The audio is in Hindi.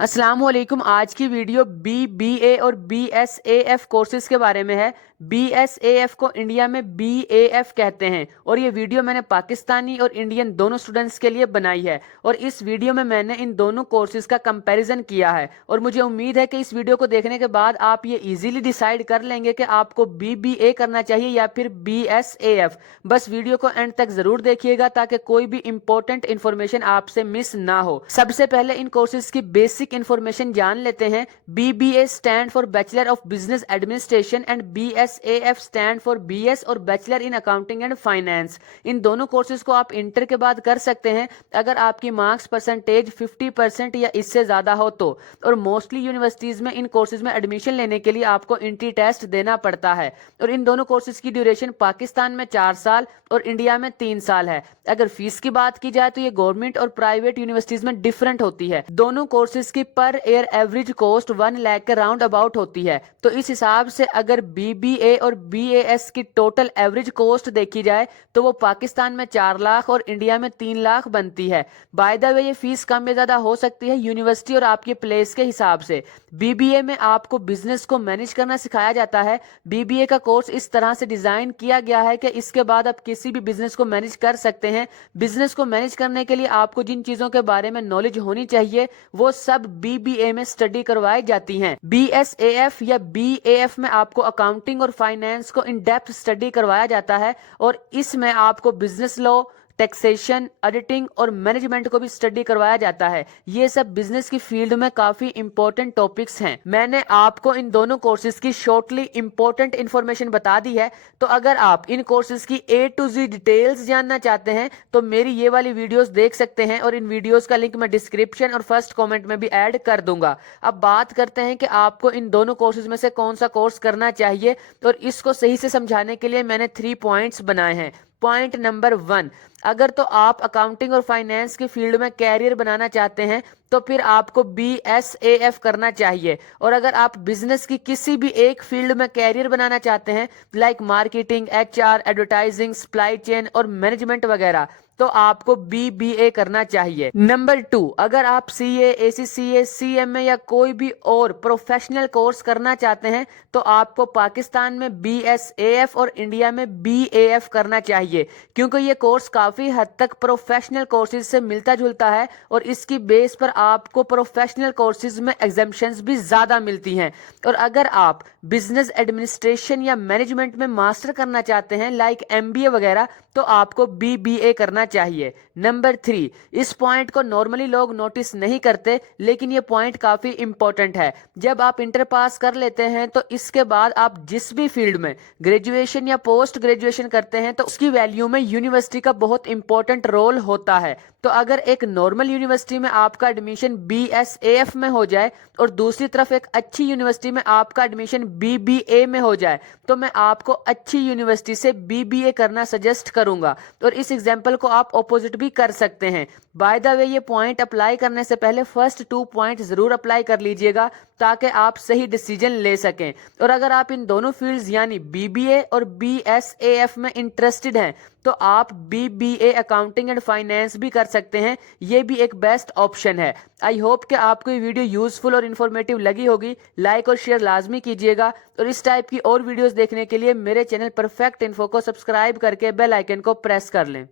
अस्सलाम वालेकुम। आज की वीडियो BBA और BSAF कोर्सेज के बारे में है। BSAF को इंडिया में BAF कहते हैं और ये वीडियो मैंने पाकिस्तानी और इंडियन दोनों स्टूडेंट्स के लिए बनाई है और इस वीडियो में मैंने इन दोनों कोर्सेज का कंपैरिजन किया है और मुझे उम्मीद है कि इस वीडियो को देखने के बाद आप ये इजीली डिसाइड कर लेंगे कि आपको BBA करना चाहिए या फिर BSAF। बस वीडियो को एंड तक जरूर देखिएगा ताकि कोई भी इंपॉर्टेंट इंफॉर्मेशन आपसे मिस ना हो। सबसे पहले इन कोर्सेज की बेसिक इंफॉर्मेशन जान लेते हैं। BBA stand for bachelor of business administration and BSAF stand for BS और bachelor in accounting and finance. इन दोनों कोर्सेज को आप इंटर के बाद कर सकते हैं अगर आपकी मार्क्स परसेंटेज 50% या इससे ज्यादा हो तो। और मोस्टली यूनिवर्सिटीज में इन कोर्सेज में एडमिशन लेने के लिए आपको एंट्री टेस्ट देना पड़ता है और इन दोनों कोर्सेज की ड्यूरेशन पाकिस्तान में 4 साल और इंडिया में 3 साल है। अगर फीस की बात की जाए तो ये गवर्नमेंट और प्राइवेट यूनिवर्सिटीज में डिफरेंट होती है। दोनों कोर्सेज की per year average cost 1 lakh के राउंड अबाउट होती है। तो इस हिसाब से अगर BBA और BAS की टोटल एवरेज कॉस्ट देखी जाए तो वो पाकिस्तान में 4 लाख और इंडिया में 3 लाख बनती है। बाय द वे ये फीस कम या ज्यादा हो सकती है यूनिवर्सिटी और आपके प्लेस के हिसाब से। BBA में आपको बिजनेस को मैनेज करना सिखाया जाता है। BBA का कोर्स इस तरह से डिजाइन किया गया है कि इसके बाद आप किसी भी बिजनेस को मैनेज कर सकते हैं। बिजनेस को मैनेज करने के लिए आपको जिन चीजों के बारे में नॉलेज होनी चाहिए वो सब BBA में स्टडी करवाई जाती हैं। BSAF या BAF में आपको अकाउंटिंग और फाइनेंस को इन डेप्थ स्टडी करवाया जाता है और इसमें आपको बिजनेस लॉ, टैक्सेशन, ऑडिटिंग और मैनेजमेंट को भी स्टडी करवाया जाता है। ये सब बिजनेस की फील्ड में काफी इंपॉर्टेंट टॉपिक्स हैं। मैंने आपको इन दोनों कोर्सेज की शॉर्टली इंपॉर्टेंट इंफॉर्मेशन बता दी है। तो अगर आप इन कोर्सेज की A to Z डिटेल्स जानना चाहते हैं तो मेरी ये वाली वीडियोस देख सकते हैं और इन वीडियोस का लिंक मैं डिस्क्रिप्शन और फर्स्ट कमेंट में भी ऐड कर दूंगा। अब बात करते हैं कि आपको इन दोनों कोर्सेज में से कौन सा कोर्स करना चाहिए और इसको सही से समझाने के लिए मैंने 3 पॉइंट्स बनाए हैं। पॉइंट नंबर 1, अगर तो आप अकाउंटिंग और फाइनेंस की फील्ड में कैरियर बनाना चाहते हैं तो फिर आपको BSAF करना चाहिए। और अगर आप बिजनेस की किसी भी एक फील्ड में कैरियर बनाना चाहते हैं like marketing, HR, advertising, supply chain और मैनेजमेंट वगैरह तो आपको BBA करना चाहिए। नंबर 2, अगर आप CA, ACCA, CMA या कोई भी और प्रोफेशनल कोर्स करना चाहते हैं तो आपको पाकिस्तान में BSAF और इंडिया में BAF करना चाहिए क्योंकि ये कोर्स काफी हद तक प्रोफेशनल कोर्सेज से मिलता जुलता है और इसकी बेस पर आपको प्रोफेशनल कोर्सेज में एग्जामिशंस भी ज्यादा मिलती हैं। और अगर आप बिजनेस एडमिनिस्ट्रेशन या मैनेजमेंट में मास्टर करना चाहते हैं लाइक MBA वगैरह तो आपको BBA करना चाहिए। नंबर 3, इस पॉइंट को नॉर्मली लोग नोटिस नहीं करते लेकिन ये पॉइंट काफी इंपॉर्टेंट है। जब आप इंटर पास कर लेते हैं तो इसके बाद आप जिस भी फील्ड में ग्रेजुएशन या पोस्ट ग्रेजुएशन करते हैं तो उसकी वैल्यू में यूनिवर्सिटी का बहुत इंपॉर्टेंट रोल होता है। तो अगर एक नॉर्मल यूनिवर्सिटी में आपका एडमिशन BSAF में हो जाए और दूसरी तरफ एक अच्छी यूनिवर्सिटी में आपका एडमिशन BBA में हो जाए तो मैं आपको अच्छी यूनिवर्सिटी से BBA करना सजेस्ट करूंगा और इस एग्जाम्पल को आप ऑपोजिट भी कर सकते हैं। बाय द वे ये पॉइंट अप्लाई करने से पहले फर्स्ट 2 पॉइंट जरूर अप्लाई कर लीजिएगा ताकि आप सही डिसीजन ले सकें। और अगर आप इन दोनों फील्ड्स यानी BBA और BSAF में इंटरेस्टेड हैं तो आप BBA अकाउंटिंग एंड फाइनेंस भी कर सकते हैं। ये भी एक बेस्ट ऑप्शन है। आई होप कि आपको ये वीडियो यूजफुल और इन्फॉर्मेटिव लगी होगी। लाइक और शेयर लाजमी कीजिएगा और इस टाइप की और वीडियोस देखने के लिए मेरे चैनल परफेक्ट इन्फो को सब्सक्राइब करके बेल आइकन को प्रेस कर लें।